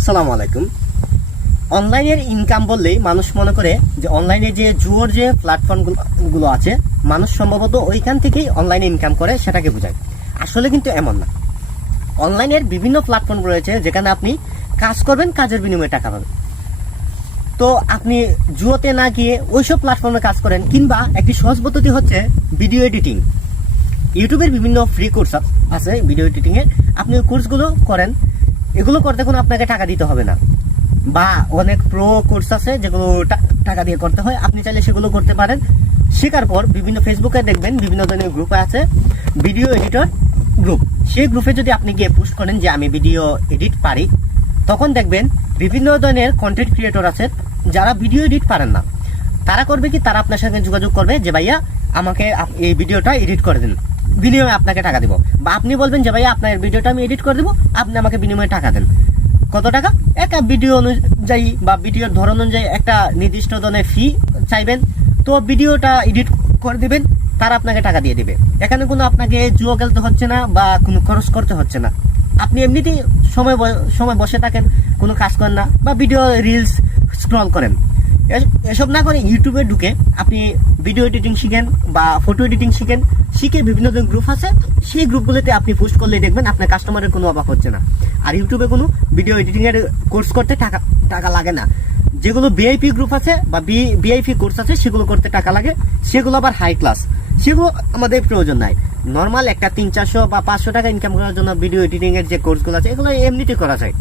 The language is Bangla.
আসসালামু আলাইকুম। অনলাইনের ইনকাম বললেই মানুষ মনে করে যে অনলাইনে যে জুয়োর যে প্ল্যাটফর্মগুলো আছে, মানুষ সম্ভবত ওইখান থেকেই অনলাইনে ইনকাম করে সেটাকে বোঝায়। আসলে কিন্তু এমন না। অনলাইনের বিভিন্ন প্ল্যাটফর্ম রয়েছে যেখানে আপনি কাজ করবেন, কাজের বিনিময়ে টাকা পাবেন। তো আপনি জুয়োতে না গিয়ে ওইসব প্ল্যাটফর্মে কাজ করেন, কিংবা একটি সহজ পদ্ধতি হচ্ছে ভিডিও এডিটিং। ইউটিউবের বিভিন্ন ফ্রি কোর্স আছে ভিডিও এডিটিং এর, আপনি ওই কোর্সগুলো করেন। এগুলো করতে কোনো আপনাকে টাকা দিতে হবে না, বা অনেক প্রো কোর্স আছে যেগুলো টাকা দিয়ে করতে হয়। আপনি চাইলে সেগুলো করতে পারেন। শেখার পর বিভিন্ন ফেসবুকে দেখবেন বিভিন্ন ধরনের গ্রুপে আছে ভিডিও এডিটর গ্রুপ। সেই গ্রুপে যদি আপনি গিয়ে পোস্ট করেন যে আমি ভিডিও এডিট পারি, তখন দেখবেন বিভিন্ন ধরনের কন্টেন্ট ক্রিয়েটর আছে যারা ভিডিও এডিট পারেন না। তারা করবে কি, তারা আপনার সঙ্গে যোগাযোগ করবে যে ভাইয়া আমাকে এই ভিডিওটা এডিট করে দিন, বিনিময়ে আপনাকে টাকা দিব। বা আপনি বলবেন যে ভাইয়া আপনার ভিডিওটা আমি এডিট করে দেবো, আপনি আমাকে বিনিময়ে টাকা দেন। কত টাকা? একটা ভিডিও অনুযায়ী বা ভিডিওর ধরন অনুযায়ী একটা নির্দিষ্ট ধরনের ফি চাইবেন, তো ভিডিওটা এডিট করে দিবেন, তারা আপনাকে টাকা দিয়ে দিবে। এখানে কোনো আপনাকে জুয়া খেলতে হচ্ছে না বা কোনো খরচ করতে হচ্ছে না। আপনি এমনিতেই সময় বসে থাকেন, কোনো কাজ করেন না, বা ভিডিও রিলস স্ক্রল করেন। এসব না করে ইউটিউবে ঢুকে আপনি ভিডিও এডিটিং শিখেন বা ফটো এডিটিং শিখেন। শিখে বিভিন্ন গ্রুপ আছে, সেই গ্রুপগুলোতে আপনি পোস্ট করলে দেখবেন আপনার কাস্টমারের কোনো অভাব হচ্ছে না। আর ইউটিউবে কোনো ভিডিও এডিটিং এর কোর্স করতে টাকা লাগে না। যেগুলো ভিআইপি গ্রুপ আছে বা ভিআইপি কোর্স আছে সেগুলো করতে টাকা লাগে, সেগুলো আবার হাই ক্লাস, সেগুলো আমাদের প্রয়োজন নাই। নর্মাল একটা 300-400 বা 500 টাকা ইনকাম করার জন্য ভিডিও এডিটিং এর যে কোর্সগুলো আছে এগুলো এমনিতে করা যায়।